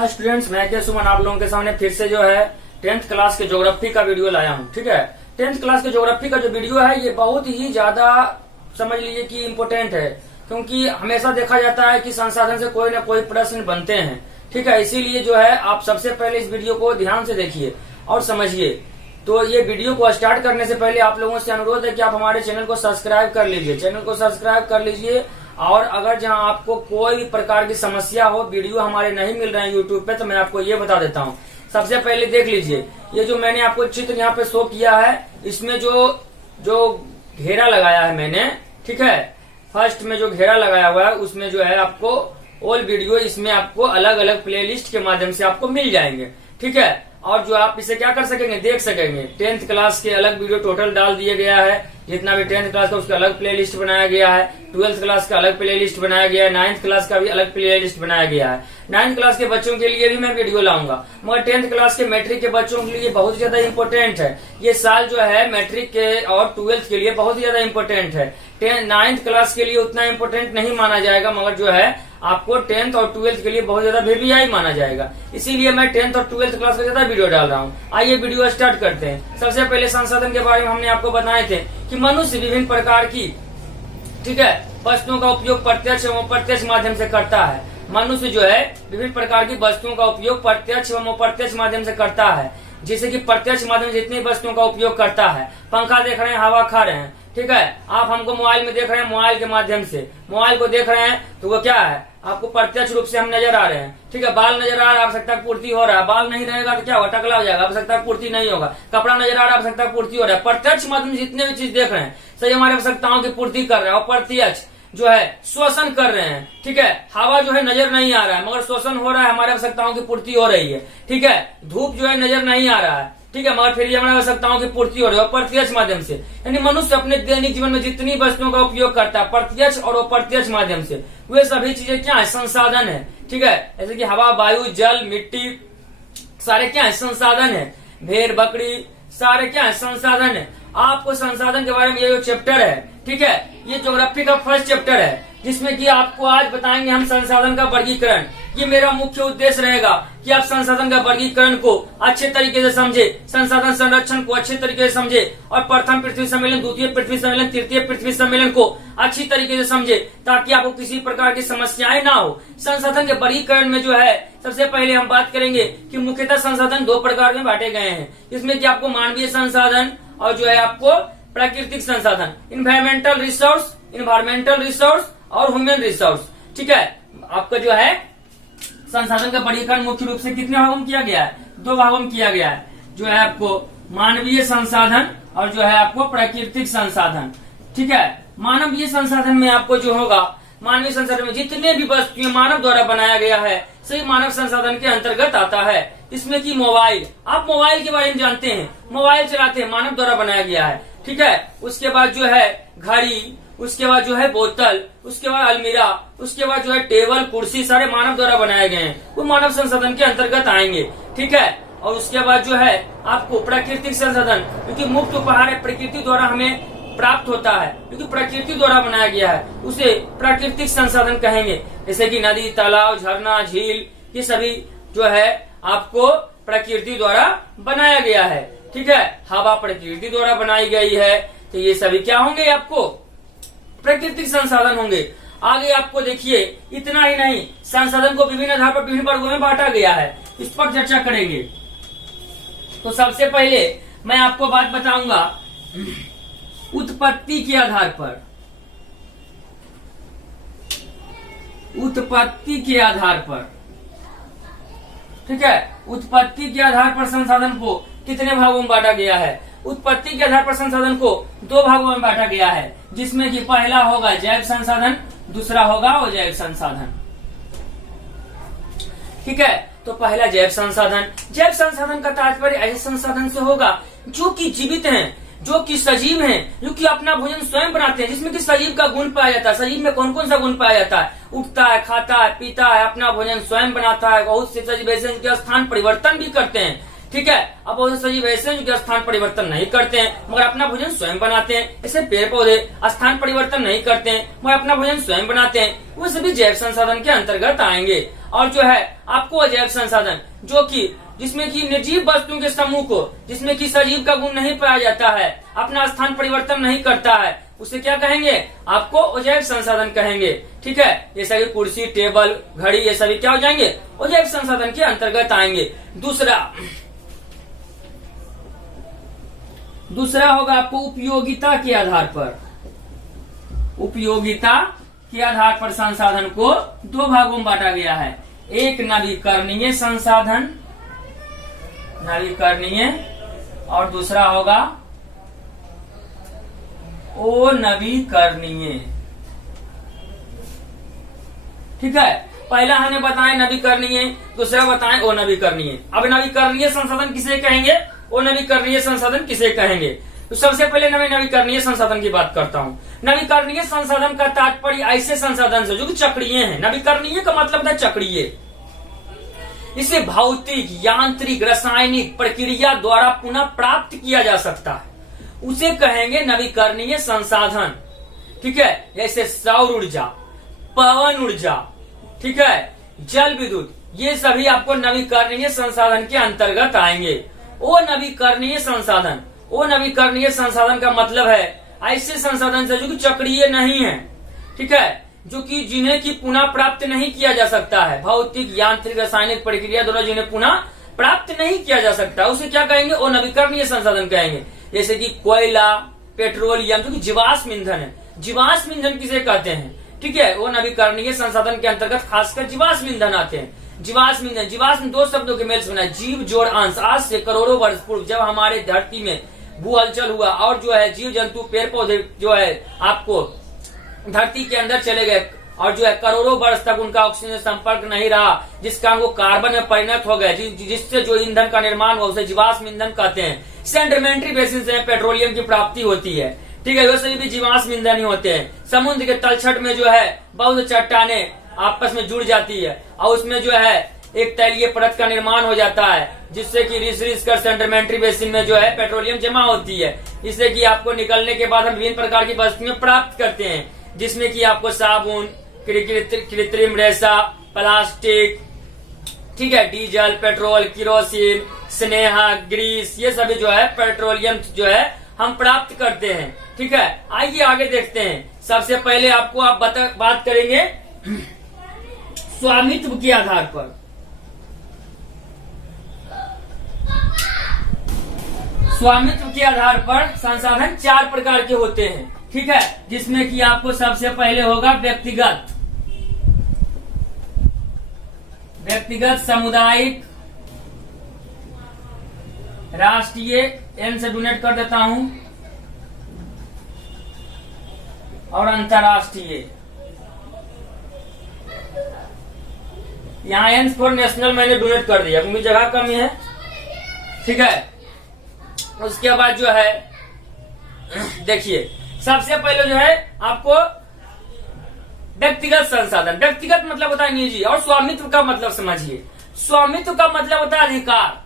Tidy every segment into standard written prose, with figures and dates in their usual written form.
हाँ स्टूडेंट्स, मैं के सुमन आप लोगों के सामने फिर से जो है 10th क्लास के ज्योग्राफी का वीडियो लाया हूँ। ठीक है, 10th क्लास के ज्योग्राफी का जो वीडियो है ये बहुत ही ज्यादा समझ लीजिए कि इम्पोर्टेंट है, क्योंकि हमेशा देखा जाता है कि संसाधन से कोई ना कोई प्रश्न बनते हैं। ठीक है, इसीलिए जो है आप सबसे पहले इस वीडियो को ध्यान से देखिए और समझिए। तो ये वीडियो को स्टार्ट करने से पहले आप लोगों से अनुरोध है कि आप हमारे चैनल को सब्सक्राइब कर लीजिए, और अगर जहां आपको कोई भी प्रकार की समस्या हो, वीडियो हमारे नहीं मिल रहे हैं यूट्यूब पे, तो मैं आपको ये बता देता हूँ। सबसे पहले देख लीजिए, ये जो मैंने आपको चित्र यहाँ पे शो किया है, इसमें जो घेरा लगाया है मैंने, ठीक है, फर्स्ट में जो घेरा लगाया हुआ है उसमें जो है आपको ऑल वीडियो, इसमें आपको अलग अलग प्लेलिस्ट के माध्यम से आपको मिल जाएंगे। ठीक है, और जो आप इसे क्या कर सकेंगे, देख सकेंगे। 10th क्लास के अलग वीडियो टोटल डाल दिया गया है, जितना भी 10th क्लास का उसका अलग प्लेलिस्ट बनाया गया है, 12th क्लास का अलग प्लेलिस्ट बनाया गया है, 9th क्लास का भी अलग प्लेलिस्ट बनाया गया है। 9th क्लास के बच्चों के लिए भी मैं वीडियो लाऊंगा, मगर 10th क्लास के मैट्रिक के बच्चों के लिए बहुत ज्यादा इम्पोर्टेंट है। ये साल जो है मैट्रिक के और 12th के लिए बहुत ज्यादा इम्पोर्टेंट है। 9th क्लास के लिए उतना इम्पोर्टेंट नहीं माना जाएगा, मगर जो है आपको 10th और 12th के लिए बहुत ज्यादा VVI माना जाएगा। इसीलिए मैं 10th और 12th क्लास का ज्यादा वीडियो डाल रहा हूँ। आइए वीडियो स्टार्ट करते हैं। सबसे पहले संसाधन के बारे में हमने आपको बताए थे कि मनुष्य विभिन्न प्रकार की, ठीक है, वस्तुओं का उपयोग प्रत्यक्ष एवं अप्रत्यक्ष माध्यम से करता है। मनुष्य जो है विभिन्न प्रकार की वस्तुओं का उपयोग प्रत्यक्ष एवं अप्रत्यक्ष माध्यम से करता है। जैसे कि प्रत्यक्ष माध्यम से जितनी वस्तुओं का उपयोग करता है, पंखा देख रहे हैं, हवा खा रहे हैं, ठीक है, आप हमको मोबाइल में देख रहे हैं, मोबाइल के माध्यम से मोबाइल को देख रहे हैं, तो वो क्या है, आपको प्रत्यक्ष रूप से हम नजर आ रहे हैं। ठीक है, बाल नजर आ रहा है, आवश्यकता की पूर्ति हो रहा है। बाल नहीं रहेगा तो क्या होगा, टकला हो जाएगा, आवश्यकता की पूर्ति नहीं होगा। कपड़ा नजर आ रहा है, आवश्यकता की पूर्ति हो रहा है। प्रत्यक्ष माध्यम से जितने भी चीज देख रहे हैं, सही हमारी आवश्यकताओं की पूर्ति कर रहे हैं, और प्रत्यक्ष जो है शोषण कर रहे हैं। ठीक है, हवा जो है नजर नहीं आ रहा है, मगर शोषण हो रहा है, हमारी आवश्यकताओं की पूर्ति हो रही है। ठीक है, धूप जो है नजर नहीं आ रहा है, ठीक है, मगर फिर भी हमारी आवश्यकताओं की पूर्ति हो रही है प्रत्यक्ष माध्यम से। यानी मनुष्य अपने दैनिक जीवन में जितनी वस्तुओं का उपयोग करता है प्रत्यक्ष और अप्रत्यक्ष माध्यम से, वे सभी चीजें क्या है, संसाधन है। ठीक है, जैसे कि हवा, वायु, जल, मिट्टी, सारे क्या है, संसाधन है। भेड़, बकरी, सारे क्या है, संसाधन है। आपको संसाधन के बारे में ये जो चैप्टर है, ठीक है, ये ज्योग्राफी का फर्स्ट चैप्टर है, जिसमें कि आपको आज बताएंगे हम संसाधन का वर्गीकरण। ये मेरा मुख्य उद्देश्य रहेगा कि आप संसाधन का वर्गीकरण को अच्छे तरीके से समझे, संसाधन संरक्षण को अच्छे तरीके से समझे, और प्रथम पृथ्वी सम्मेलन, द्वितीय पृथ्वी सम्मेलन, तृतीय पृथ्वी सम्मेलन को अच्छी तरीके से समझे, ताकि आपको किसी प्रकार की समस्याएं ना हो। संसाधन के वर्गीकरण में जो है सबसे पहले हम बात करेंगे कि मुख्यतः संसाधन दो प्रकार में बांटे गए हैं, जिसमें कि आपको मानवीय संसाधन और जो है आपको प्राकृतिक संसाधन, इन्वायरमेंटल रिसोर्स और ह्यूमन रिसोर्स। ठीक है, आपका जो है संसाधन का वर्गीकरण मुख्य रूप से कितने भागों में किया गया है, दो भागों में किया गया है, जो है आपको मानवीय संसाधन और जो है आपको प्राकृतिक संसाधन। ठीक है, मानवीय संसाधन में आपको जो होगा, मानवीय संसाधन में जितने भी वस्तुएं मानव द्वारा बनाया गया है, सही मानव संसाधन के अंतर्गत आता है। इसमें कि मोबाइल, आप मोबाइल के बारे में जानते हैं, मोबाइल चलाते हैं, मानव द्वारा बनाया गया है। ठीक है, उसके बाद जो है घड़ी, उसके बाद जो है बोतल, उसके बाद अलमीरा, उसके बाद जो है टेबल, कुर्सी, सारे मानव द्वारा बनाए गए हैं, वो मानव संसाधन के अंतर्गत आएंगे। ठीक है, और उसके बाद जो है आपको प्राकृतिक संसाधन, क्योंकि मुफ्त उपहार है, प्रकृति द्वारा हमें प्राप्त होता है, क्योंकि प्रकृति द्वारा बनाया गया है, उसे प्राकृतिक संसाधन कहेंगे। जैसे कि नदी, तालाब, झरना, झील, ये सभी जो है आपको प्रकृति द्वारा बनाया गया है। ठीक है, हवा प्रकृति द्वारा बनाई गई है, तो ये सभी क्या होंगे, आपको प्राकृतिक संसाधन होंगे। आगे आपको देखिए, इतना ही नहीं, संसाधन को विभिन्न आधार पर विभिन्न वर्गों में बांटा गया है, इस पर चर्चा करेंगे। तो सबसे पहले मैं आपको बात बताऊंगा उत्पत्ति के आधार पर। उत्पत्ति के आधार पर, ठीक है, उत्पत्ति के आधार पर संसाधन को कितने भागों में बांटा गया है। उत्पत्ति के आधार पर संसाधन को दो भागों में बांटा गया है, जिसमें कि पहला होगा जैव संसाधन, दूसरा होगा अजैव संसाधन। ठीक है, तो पहला जैव संसाधन। जैव संसाधन का तात्पर्य ऐसे संसाधन से होगा जो कि जीवित हैं, जो कि सजीव हैं, जो कि अपना भोजन स्वयं बनाते हैं, जिसमें कि सजीव का गुण पाया जाता है। सजीव में कौन कौन सा गुण पाया जाता है, उठता है, खाता है, पीता है, अपना भोजन स्वयं बनाता है। बहुत से सजीव ऐसे हैं जो स्थान परिवर्तन भी करते हैं, ठीक है। अब बहुत से सजीव ऐसे हैं जो स्थान परिवर्तन नहीं करते हैं मगर अपना भोजन स्वयं बनाते हैं। ऐसे पेड़ पौधे स्थान परिवर्तन नहीं करते हैं मगर अपना भोजन स्वयं बनाते हैं, वो सभी जैव संसाधन के अंतर्गत आएंगे। और जो है आपको अजैव संसाधन जो कि जिसमें कि निर्जीव वस्तुओं के समूह को, जिसमें कि सजीव का गुण नहीं पाया जाता है, अपना स्थान परिवर्तन नहीं करता है, उसे क्या कहेंगे? आपको अजैव संसाधन कहेंगे। ठीक है। ये सभी कुर्सी, टेबल, घड़ी, ये सभी क्या हो जाएंगे? अजैव संसाधन के अंतर्गत आएंगे। दूसरा होगा आपको उपयोगिता के आधार पर। उपयोगिता के आधार पर संसाधन को दो भागों में बांटा गया है। एक नवीकरणीय संसाधन, नवीकरणीय, और दूसरा होगा अनवीकरणीय। ठीक है। पहला हमने बताया नवीकरणीय, दूसरा बताएं अनवीकरणीय। अब नवीकरणीय संसाधन किसे कहेंगे, अनवीकरणीय संसाधन किसे कहेंगे? तो सबसे पहले मैं नवीकरणीय संसाधन की बात करता हूँ। नवीकरणीय संसाधन का तात्पर्य ऐसे संसाधन से जो कि चक्रीय हैं। नवीकरणीय का मतलब है चक्रीय। इसे भौतिक, यांत्रिक, रासायनिक प्रक्रिया द्वारा पुनः प्राप्त किया जा सकता है, उसे कहेंगे नवीकरणीय संसाधन। ठीक है। जैसे सौर ऊर्जा, पवन ऊर्जा, ठीक है, जल विद्युत, ये सभी आपको नवीकरणीय संसाधन के अंतर्गत आएंगे। वो नवीकरणीय संसाधन, वो नवीकरणीय संसाधन का मतलब है ऐसे संसाधन से जो कि चक्रीय नहीं है। ठीक है। जो कि जिन्हें की पुनः प्राप्त नहीं किया जा सकता है, भौतिक, यांत्रिक, रासायनिक प्रक्रिया द्वारा जिन्हें पुनः प्राप्त नहीं किया जा सकता, उसे क्या कहेंगे? वो नवीकरणीय संसाधन कहेंगे। जैसे कि कोयला, पेट्रोलियम, जो कि जीवाश्म ईंधन है। जीवाश्म ईंधन किसे कहते हैं? ठीक है। वो नवीकरणीय संसाधन के अंतर्गत खासकर जीवाश्म ईंधन आते हैं। जीवाश्म ईंधन, जीवाश्म दो शब्दों के मेल से बना है, जीव जोड़ अंश। आज से करोड़ों वर्ष पूर्व जब हमारे धरती में भू हलचल हुआ और जो है जीव जंतु, पेड़ पौधे जो है आपको धरती के अंदर चले गए और जो है करोड़ों वर्ष तक उनका ऑक्सीजन संपर्क नहीं रहा, जिस कारण वो कार्बन में परिणत हो गए, जिससे जो ईंधन का निर्माण हुआ उसे जीवाश्म ईंधन कहते हैं। सेडिमेंट्री बेसिन से पेट्रोलियम की प्राप्ति होती है। ठीक है। वैसे भी जीवाश्म ईंधन ही होते हैं। समुद्र के तलछट में जो है बहुत चट्टाने आपस में जुड़ जाती है और उसमें जो है एक तैलीय परत का निर्माण हो जाता है, जिससे कि रिस कर सेडिमेंट्री बेसिन में जो है पेट्रोलियम जमा होती है। इससे कि आपको निकलने के बाद हम विभिन्न प्रकार की वस्तुएं प्राप्त करते हैं, जिसमें कि आपको साबुन, कृत्रिम रेशा, प्लास्टिक, ठीक है, डीजल, पेट्रोल, किरोसिन, स्नेहा, ग्रीस, ये सभी जो है पेट्रोलियम जो है हम प्राप्त करते हैं। ठीक है। आइए आगे देखते हैं। सबसे पहले आपको बात करेंगे स्वामित्व के आधार पर। स्वामित्व के आधार पर संसाधन चार प्रकार के होते हैं। ठीक है। जिसमें कि आपको सबसे पहले होगा व्यक्तिगत, सामुदायिक, राष्ट्रीय, एन से डोनेट कर देता हूं, और अंतरराष्ट्रीय। यहाँ एन फॉर नेशनल मैंने डोनेट कर दिया क्योंकि जगह कमी है। ठीक है। उसके बाद जो है देखिए, सबसे पहले जो है आपको व्यक्तिगत संसाधन। व्यक्तिगत मतलब होता है निजी, और स्वामित्व का मतलब समझिए। स्वामित्व का मतलब होता है अधिकार,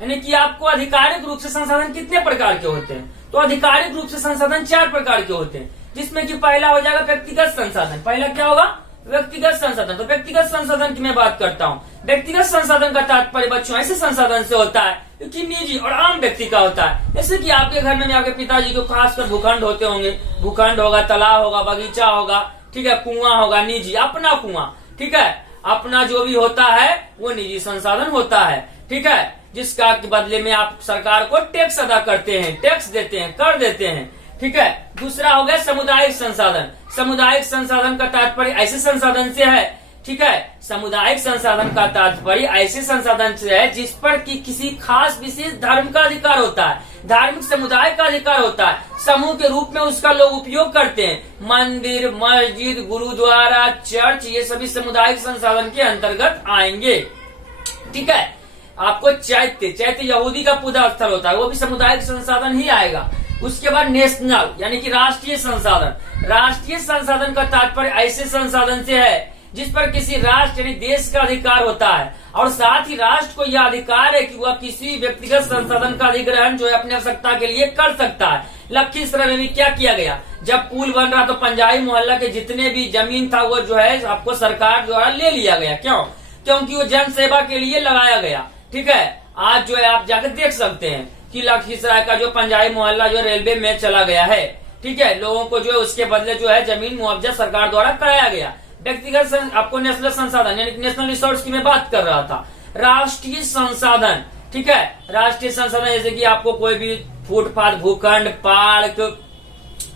यानी कि आपको आधिकारिक रूप से संसाधन कितने प्रकार के होते हैं? तो आधिकारिक रूप से संसाधन चार प्रकार के होते हैं, जिसमें कि पहला हो जाएगा व्यक्तिगत संसाधन। पहला क्या होगा? व्यक्तिगत संसाधन। तो व्यक्तिगत संसाधन की मैं बात करता हूँ। व्यक्तिगत संसाधन का तात्पर्य बच्चों ऐसे संसाधन से होता है कि निजी और आम व्यक्ति का होता है। जैसे कि आपके घर में आपके पिताजी को खासकर भूखंड होते होंगे, भूखंड होगा, तालाब होगा, बगीचा होगा, ठीक है, कुआं होगा, निजी, अपना कुआं, ठीक है, अपना जो भी होता है वो निजी संसाधन होता है। ठीक है। जिसका के बदले में आप सरकार को टैक्स अदा करते हैं, टैक्स देते हैं, कर देते हैं। ठीक है। दूसरा हो गया सामुदायिक संसाधन। सामुदायिक संसाधन का तात्पर्य ऐसे संसाधन से है, ठीक है, सामुदायिक संसाधन का तात्पर्य ऐसे संसाधन से है जिस पर कि किसी खास विशेष धर्म का अधिकार होता है, धार्मिक समुदाय का अधिकार होता है, समूह के रूप में उसका लोग उपयोग करते हैं। मंदिर, मस्जिद, गुरुद्वारा, चर्च, ये सभी सामुदायिक संसाधन के अंतर्गत आएंगे। ठीक है। आपको चैत्य यहूदी का पूजा स्थल होता है, वो भी सामुदायिक संसाधन ही आएगा। उसके बाद नेशनल यानी कि राष्ट्रीय संसाधन। राष्ट्रीय संसाधन का तात्पर्य ऐसे संसाधन से है जिस पर किसी राष्ट्र यानी देश का अधिकार होता है, और साथ ही राष्ट्र को यह अधिकार है कि वह किसी व्यक्तिगत संसाधन का अधिग्रहण जो है अपनी आवश्यकता के लिए कर सकता है। लखीसराय में भी क्या किया गया, जब पुल बन रहा तो पंजाबी मोहल्ला के जितने भी जमीन था वो जो है आपको सरकार द्वारा ले लिया गया। क्यों? क्योंकि वो जन सेवा के लिए लगाया गया। ठीक है, आज जो है आप जाकर देख सकते हैं कि लखीसराय का जो पंजाबी मोहल्ला जो रेलवे में चला गया है। ठीक है, लोगों को जो है उसके बदले जो है जमीन मुआवजा सरकार द्वारा कराया गया। व्यक्तिगत आपको नेशनल संसाधन यानी नेशनल रिसोर्स की मैं बात कर रहा था। राष्ट्रीय संसाधन, ठीक है, राष्ट्रीय संसाधन जैसे कि आपको कोई भी फुटपाथ, भूखंड, पार्क,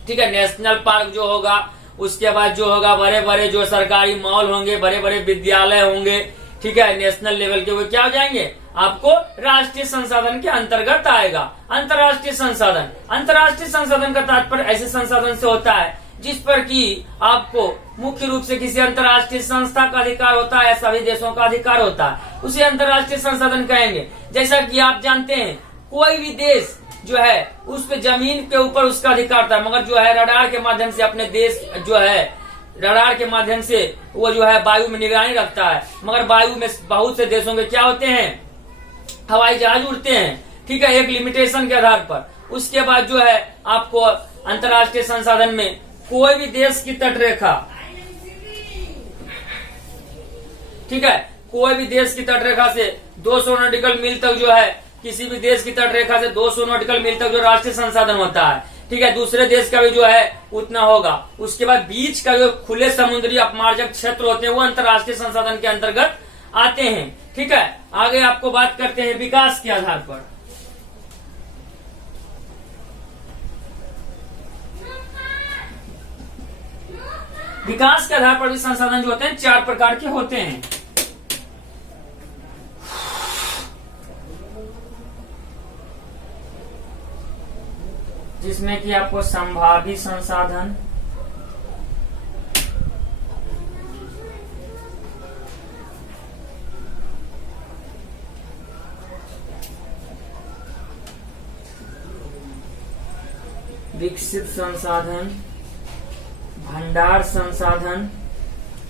ठीक है, नेशनल पार्क जो होगा, उसके बाद जो होगा बड़े बड़े जो सरकारी मॉल होंगे, बड़े बड़े विद्यालय होंगे, ठीक है, नेशनल लेवल के, वो क्या हो जाएंगे आपको राष्ट्रीय संसाधन के अंतर्गत आएगा। अंतर्राष्ट्रीय संसाधन, अंतर्राष्ट्रीय संसाधन का तात्पर्य ऐसे संसाधन से होता है जिस पर कि आपको मुख्य रूप से किसी अंतर्राष्ट्रीय संस्था का अधिकार होता है, सभी देशों का अधिकार होता है, उसे अंतर्राष्ट्रीय संसाधन कहेंगे। जैसा कि आप जानते हैं कोई भी देश जो है उस पे जमीन के ऊपर उसका अधिकार था, मगर जो है रडार के माध्यम से अपने देश जो है रडार के माध्यम से वो जो है वायु में निगरानी रखता है, मगर वायु में बहुत से देशों के क्या होते हैं, हवाई जहाज उड़ते हैं। ठीक है, एक लिमिटेशन के आधार पर। उसके बाद जो है आपको अंतर्राष्ट्रीय संसाधन में कोई भी देश की तटरेखा, ठीक है, कोई भी देश की तटरेखा से 200 नॉटिकल मील तक जो है, किसी भी देश की तटरेखा से 200 नॉटिकल मील तक जो राष्ट्रीय संसाधन होता है, ठीक है, दूसरे देश का भी जो है उतना होगा। उसके बाद बीच का जो खुले समुद्री अपमार्जक क्षेत्र होते हैं वो अंतर्राष्ट्रीय संसाधन के अंतर्गत आते हैं। ठीक है, आगे आपको बात करते हैं विकास के आधार पर। विकास के आधार पर भी संसाधन जो होते हैं 4 प्रकार के होते हैं। जिसमें कि आपको संभावी संसाधन, विकसित संसाधन, भंडार संसाधन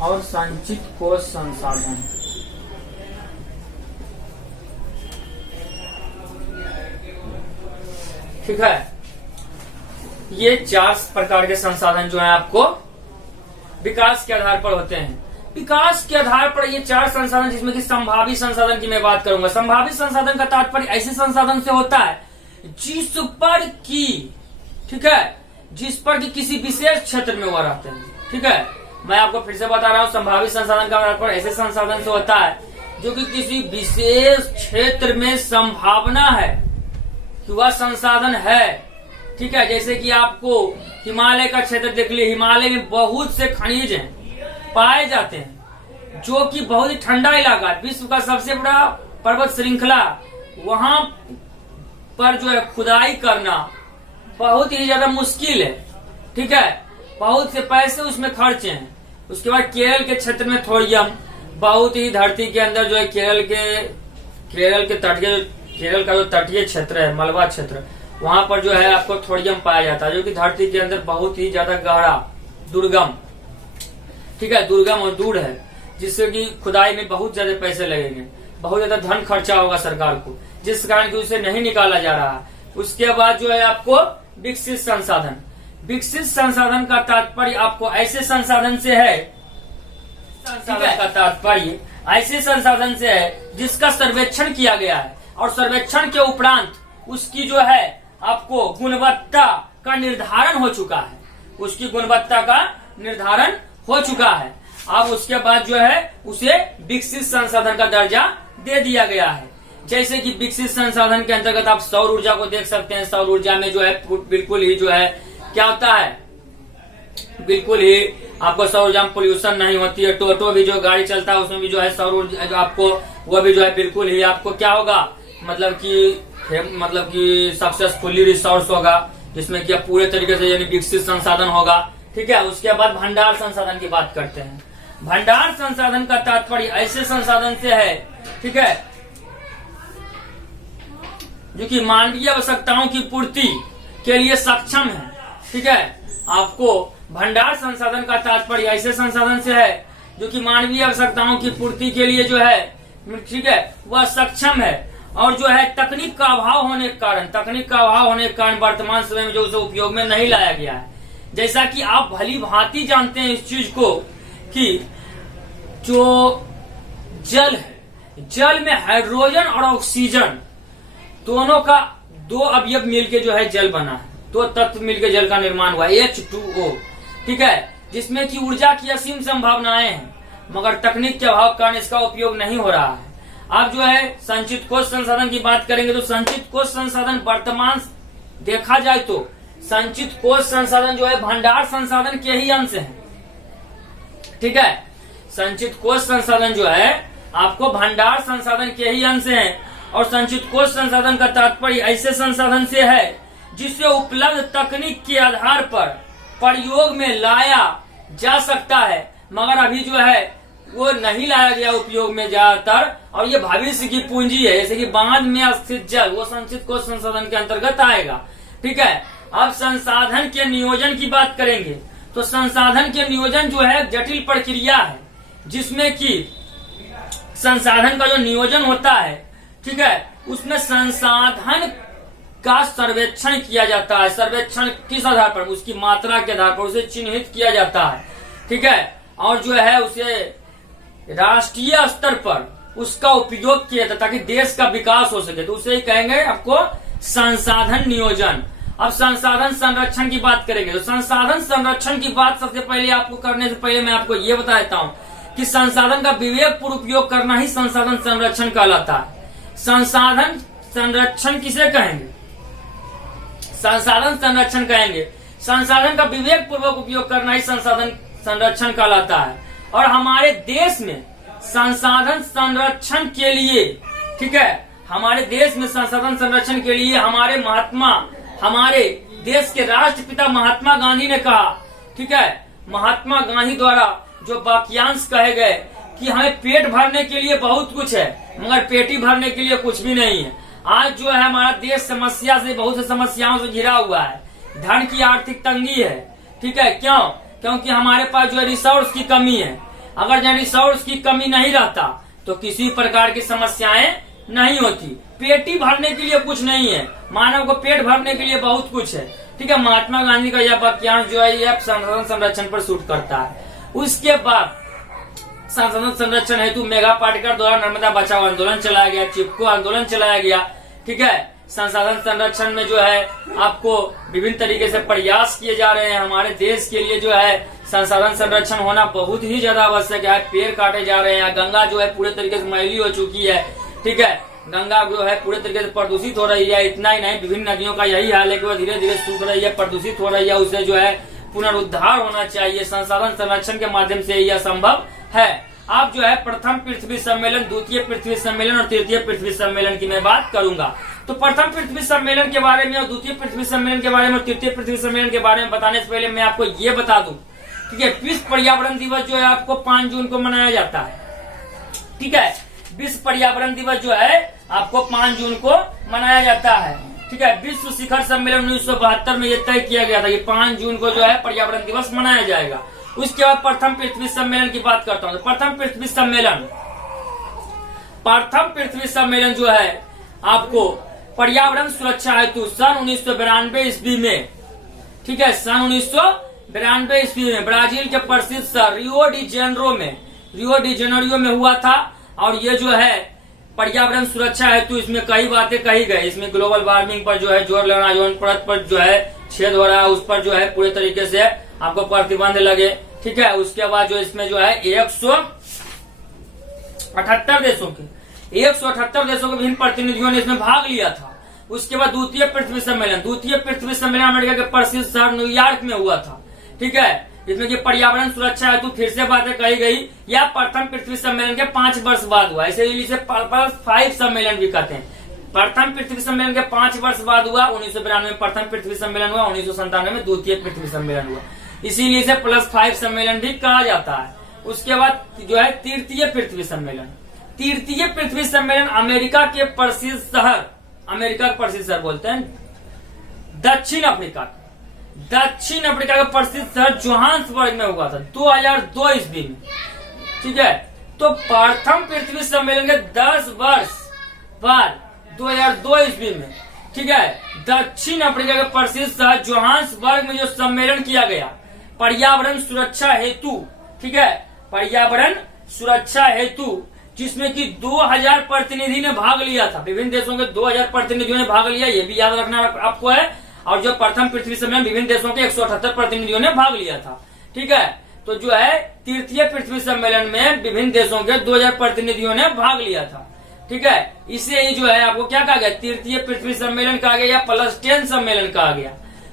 और संचित कोष संसाधन। ठीक है, ये 4 प्रकार के संसाधन जो है आपको विकास के आधार पर होते हैं। विकास के आधार पर ये 4 संसाधन, जिसमें कि संभावी संसाधन की मैं बात करूंगा। संभावी संसाधन का तात्पर्य ऐसे संसाधन से होता है जिस पर की, ठीक है, जिस पर कि किसी विशेष क्षेत्र में वह रहते हैं। ठीक है, मैं आपको फिर से बता रहा हूँ, संभावी संसाधन का तात्पर्य ऐसे संसाधन से होता है जो कि किसी विशेष क्षेत्र में संभावना है कि वह संसाधन है। ठीक है, जैसे कि आपको हिमालय का क्षेत्र देख लीजिए, हिमालय में बहुत से खनिज हैं, पाए जाते हैं, जो कि बहुत ही ठंडा इलाका है, विश्व का सबसे बड़ा पर्वत श्रृंखला, वहां पर जो है खुदाई करना बहुत ही ज्यादा मुश्किल है। ठीक है, बहुत से पैसे उसमें खर्चे हैं। उसके बाद केरल के क्षेत्र में थोड़ियम, बहुत ही धरती के अंदर जो है केरल के तटीय, केरल का जो तटीय क्षेत्र है, मलबा क्षेत्र, वहां पर जो है आपको थोड़ियम पाया जाता है, जो कि धरती के अंदर बहुत ही ज्यादा गहरा, दुर्गम, ठीक है, दुर्गम और दूर है, जिससे कि खुदाई में बहुत ज्यादा पैसे लगेंगे, बहुत ज्यादा धन खर्चा होगा सरकार को, जिस कारण की उसे नहीं निकाला जा रहा है। उसके बाद जो है आपको विकसित संसाधन। विकसित संसाधन का तात्पर्य आपको ऐसे संसाधन से है, संसाधन का तात्पर्य ऐसे संसाधन से है जिसका सर्वेक्षण किया गया है और सर्वेक्षण के उपरांत उसकी जो है आपको गुणवत्ता का निर्धारण हो चुका है, उसकी गुणवत्ता का निर्धारण हो चुका है। अब उसके बाद जो है उसे विकसित संसाधन का दर्जा दे दिया गया है। जैसे कि विकसित संसाधन के अंतर्गत आप सौर ऊर्जा को देख सकते हैं। सौर ऊर्जा में जो है बिल्कुल ही जो है क्या होता है, बिल्कुल ही आपको सौर ऊर्जा में पोल्यूशन नहीं होती है। टोटो भी जो गाड़ी चलता है उसमें भी जो है सौर ऊर्जा जो आपको, वो भी जो है बिल्कुल ही आपको क्या होगा, मतलब कि सक्सेसफुली रिसोर्स होगा, जिसमें कि पूरे तरीके से यानी विकसित संसाधन होगा। ठीक है, उसके बाद भंडार संसाधन की बात करते हैं। भंडार संसाधन का तात्पर्य ऐसे संसाधन से है, ठीक है, जो कि मानवीय आवश्यकताओं की पूर्ति के लिए सक्षम है। ठीक है, आपको भंडार संसाधन का तात्पर्य ऐसे संसाधन से है जो कि मानवीय आवश्यकताओं की पूर्ति के लिए जो है, ठीक है, वह सक्षम है। और जो है तकनीक का अभाव होने के कारण वर्तमान समय में जो उसे उपयोग में नहीं लाया गया है। जैसा कि आप भली भांति जानते हैं इस चीज को कि जो जल है, जल में हाइड्रोजन और ऑक्सीजन दोनों का दो अवयव मिलके जो है जल बना है, दो तत्व मिलकर जल का निर्माण हुआ H2O, ठीक है, जिसमें कि ऊर्जा की असीम संभावनाएं हैं, मगर तकनीक के अभाव के कारण इसका उपयोग नहीं हो रहा है। अब जो है संचित कोष संसाधन की बात करेंगे तो संचित कोष संसाधन वर्तमान देखा जाए तो संचित कोष संसाधन जो है भंडार संसाधन के ही अंश है, ठीक है। संचित कोष संसाधन जो है आपको भंडार संसाधन के ही अंश है। और संचित कोष संसाधन का तात्पर्य ऐसे संसाधन से है जिससे उपलब्ध तकनीक के आधार पर प्रयोग में लाया जा सकता है, मगर अभी जो है वो नहीं लाया गया उपयोग में ज्यादातर। और ये भविष्य की पूंजी है, जैसे कि बांध में स्थित जल, वो संचित कोष संसाधन के अंतर्गत आएगा, ठीक है। अब संसाधन के नियोजन की बात करेंगे तो संसाधन के नियोजन जो है जटिल प्रक्रिया है, जिसमें कि संसाधन का जो नियोजन होता है, ठीक है, उसमें संसाधन का सर्वेक्षण किया जाता है। सर्वेक्षण किस आधार पर? उसकी मात्रा के आधार पर उसे चिन्हित किया जाता है, ठीक है। और जो है उसे राष्ट्रीय स्तर पर उसका उपयोग किया जाता है ताकि देश का विकास हो सके, तो उसे ही कहेंगे आपको संसाधन नियोजन। अब संसाधन संरक्षण की बात करेंगे तो संसाधन संरक्षण की बात सबसे पहले आपको करने से पहले मैं आपको ये बता देता हूँ कि संसाधन का विवेक पूर्व उपयोग करना ही संसाधन संरक्षण कहलाता है। संसाधन संरक्षण किसे कहेंगे? संसाधन संरक्षण कहेंगे। संसाधन का विवेक पूर्वक उपयोग करना ही संसाधन संरक्षण कहलाता है। और हमारे देश में संसाधन संरक्षण के लिए, ठीक है, हमारे देश में संसाधन संरक्षण के लिए हमारे देश के राष्ट्रपिता महात्मा गांधी ने कहा, ठीक है, महात्मा गांधी द्वारा जो वाक्यांश कहे गए कि हमें पेट भरने के लिए बहुत कुछ है मगर पेटी भरने के लिए कुछ भी नहीं है। आज जो है हमारा देश समस्या से, बहुत सी समस्याओं से घिरा हुआ है। धन की आर्थिक तंगी है, ठीक है, क्यों? क्योंकि हमारे पास जो है रिसोर्स की कमी है। अगर जो रिसोर्स की कमी नहीं रहता तो किसी प्रकार की समस्याएं नहीं होती। पेटी भरने के लिए कुछ नहीं है, मानव को पेट भरने के लिए बहुत कुछ है, ठीक है। महात्मा गांधी का यह वाक्यांश जो है यह संसाधन संरक्षण पर सूट करता है। उसके बाद संसाधन संरक्षण हेतु मेगा पाटेकर द्वारा नर्मदा बचाओ आंदोलन चलाया गया, चिपको आंदोलन चलाया गया, ठीक है। संसाधन संरक्षण में जो है आपको विभिन्न तरीके से प्रयास किए जा रहे हैं। हमारे देश के लिए जो है संसाधन संरक्षण होना बहुत ही ज्यादा आवश्यक है। पेड़ काटे जा रहे हैं, गंगा जो है पूरे तरीके से मैली हो चुकी है, ठीक है, गंगा जो है पूरे तरीके से प्रदूषित हो रही है। इतना ही नहीं, विभिन्न नदियों का यही हाल है कि वह धीरे धीरे सूख रही है, प्रदूषित हो रही है। उसे जो है पुनरुद्धार होना चाहिए। संसाधन संरक्षण के माध्यम से यह संभव है। अब जो है प्रथम पृथ्वी सम्मेलन, द्वितीय पृथ्वी सम्मेलन और तृतीय पृथ्वी सम्मेलन की मैं बात करूंगा। तो प्रथम पृथ्वी सम्मेलन के बारे में और द्वितीय पृथ्वी सम्मेलन के बारे में और तृतीय पृथ्वी सम्मेलन के बारे में बताने से पहले मैं आपको ये बता दूं, ठीक है, विश्व पर्यावरण दिवस जो है आपको 5 जून को मनाया जाता है, ठीक है। विश्व पर्यावरण दिवस जो है आपको 5 जून को मनाया जाता है, ठीक है। विश्व शिखर सम्मेलन 1972 में यह तय किया गया था कि 5 जून को जो है पर्यावरण दिवस मनाया जाएगा। उसके बाद प्रथम पृथ्वी सम्मेलन की बात करता हूँ। तो प्रथम पृथ्वी सम्मेलन जो है आपको पर्यावरण सुरक्षा हेतु सन 1992 ईस्वी में, ठीक है, सन 1992 ईस्वी में ब्राजील के प्रसिद्ध शहर रियो डी जेनेरियो में हुआ था। और ये जो है पर्यावरण सुरक्षा हेतु इसमें कई बातें कही गई। इसमें ग्लोबल वार्मिंग पर जो है जोर लेना, ओजोन परत पर जो है छेद हो रहा है उस पर जो है पूरे तरीके से आपको प्रतिबंध लगे, ठीक है। उसके बाद जो इसमें जो है 178 देशों के विभिन्न प्रतिनिधियों ने इसमें भाग लिया था। उसके बाद द्वितीय पृथ्वी सम्मेलन अमेरिका के प्रसिद्ध शहर न्यूयॉर्क में हुआ था, ठीक है। इसमें कि पर्यावरण सुरक्षा हेतु फिर से बातें कही गई। या प्रथम पृथ्वी सम्मेलन के 5 वर्ष बाद हुआ, इसे 5 सम्मेलन भी कहते हैं। प्रथम पृथ्वी सम्मेलन के 5 वर्ष बाद हुआ। 1992 में प्रथम पृथ्वी सम्मेलन हुआ, 1997 में द्वितीय पृथ्वी सम्मेलन हुआ, इसीलिए इसे +5 सम्मेलन भी कहा जाता है। उसके बाद जो है तृतीय पृथ्वी सम्मेलन अमेरिका के प्रसिद्ध शहर बोलते हैं दक्षिण अफ्रीका का प्रसिद्ध शहर जोहान्सबर्ग में हुआ था 2002 ईस्वी में। ठीक है। तो प्रथम पृथ्वी सम्मेलन के 10 वर्ष बाद 2002 ईस्वी में, ठीक है, दक्षिण अफ्रीका के प्रसिद्ध शहर जोहान्सबर्ग में जो सम्मेलन किया गया पर्यावरण सुरक्षा हेतु, ठीक है, पर्यावरण सुरक्षा हेतु, जिसमें कि 2000 प्रतिनिधि ने भाग लिया था। विभिन्न देशों के 2000 प्रतिनिधियों ने भाग लिया, ये भी याद रखना आपको है। और जो प्रथम पृथ्वी सम्मेलन विभिन्न देशों के 178 प्रतिनिधियों ने भाग लिया था, ठीक है। तो जो है तृतीय पृथ्वी सम्मेलन में विभिन्न देशों के 2000 प्रतिनिधियों ने भाग लिया था, ठीक है। इसे ही जो है आपको क्या कहा गया, तृतीय पृथ्वी सम्मेलन कहा गया या +10 सम्मेलन कहा गया।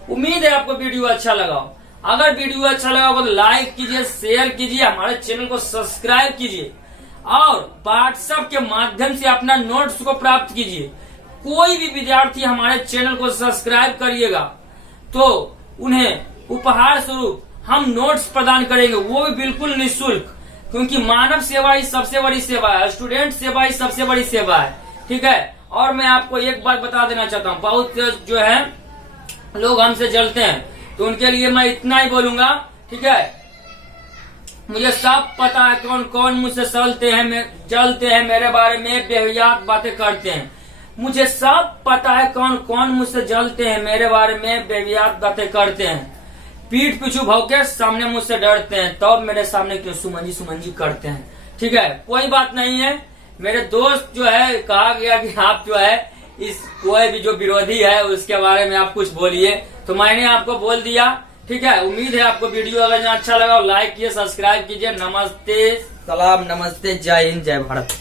उम्मीद है आपको वीडियो अच्छा लगा हो। अगर वीडियो अच्छा लगा हो तो लाइक कीजिए, शेयर कीजिए, हमारे चैनल को सब्सक्राइब कीजिए और व्हाट्सएप के माध्यम से अपना नोट्स को प्राप्त कीजिए। कोई भी विद्यार्थी हमारे चैनल को सब्सक्राइब करिएगा तो उन्हें उपहार स्वरूप हम नोट्स प्रदान करेंगे, वो भी बिल्कुल निःशुल्क, क्योंकि मानव सेवा ही सबसे बड़ी सेवा है, स्टूडेंट सेवा ही सबसे बड़ी सेवा है, ठीक है। और मैं आपको एक बात बता देना चाहता हूँ, बहुत जो है लोग हमसे जलते हैं, तो उनके लिए मैं इतना ही बोलूंगा, ठीक है। मुझे सब पता है कौन कौन मुझसे जलते हैं, मेरे बारे में बेहुयात बातें करते हैं। मुझे सब पता है कौन कौन मुझसे जलते हैं, मेरे बारे में बेहुयात बातें करते हैं, पीठ पीछू भौंके सामने मुझसे डरते हैं, तब मेरे सामने क्यों सुमन जी करते हैं, ठीक है। कोई बात नहीं है। मेरे दोस्त जो है कहा गया कि आप जो है इस कोई भी जो विरोधी है उसके बारे में आप कुछ बोलिए, तो मैंने आपको बोल दिया, ठीक है। उम्मीद है आपको वीडियो अगर अच्छा लगा लाइक कीजिए, सब्सक्राइब कीजिए। नमस्ते, सलाम, नमस्ते, जय हिंद, जय भारत।